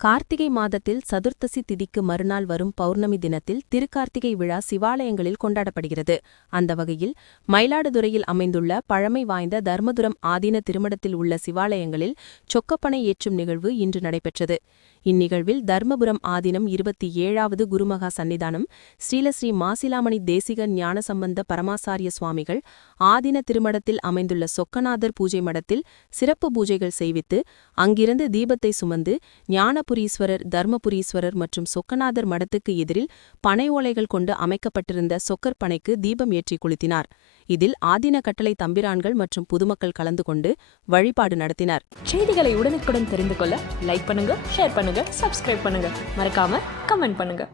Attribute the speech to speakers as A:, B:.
A: கார்த்திகை மாதத்தில் சதுர்த்தசி திதிக்கு மறுநாள் வரும் பௌர்ணமி தினத்தில் திருக்கார்த்திகை விழா சிவாலயங்களில் கொண்டாடப்படுகிறது. அந்த வகையில் மயிலாடுதுறையில் அமைந்துள்ள பழமை வாய்ந்த தர்மதுரம் ஆதீன திருமடத்தில் உள்ள சிவாலயங்களில் சொக்கப்பனை ஏற்றும் நிகழ்வு இன்று நடைபெற்றது. இந்நிகழ்வில் தர்மபுரம் ஆதீனம் இருபத்தி ஏழாவது குருமகா சன்னிதானம் ஸ்ரீலஸ்ரீ மாசிலாமணி தேசிக ஞானசம்பந்த பரமாசாரிய சுவாமிகள் ஆதீன திருமடத்தில் அமைந்துள்ள சொக்கநாதர் பூஜை மடத்தில் சிறப்பு பூஜைகள் செய்வித்து அங்கிருந்து தீபத்தை சுமந்து ஞான அன்னபுரீஸ்வரர் தர்மபுரீஸ்வரர் மற்றும் சொக்கநாதர் மடத்துக்கு எதிரில் பனை ஓலைகள் கொண்டு அமைக்கப்பட்டிருந்த சொக்கர் பனைக்கு தீபம் ஏற்றி குளித்தினார். இதில் ஆதீன கட்டளை தம்பிரான்கள் மற்றும் பொதுமக்கள் கலந்து கொண்டு வழிபாடு நடத்தினர்.
B: செய்திகளை உடனுக்குடன் தெரிந்து கொள்ள லைக் பண்ணுங்க ஷேர் பண்ணுங்க சப்ஸ்கிரைப் பண்ணுங்க. மறக்காம கமெண்ட் பண்ணுங்க.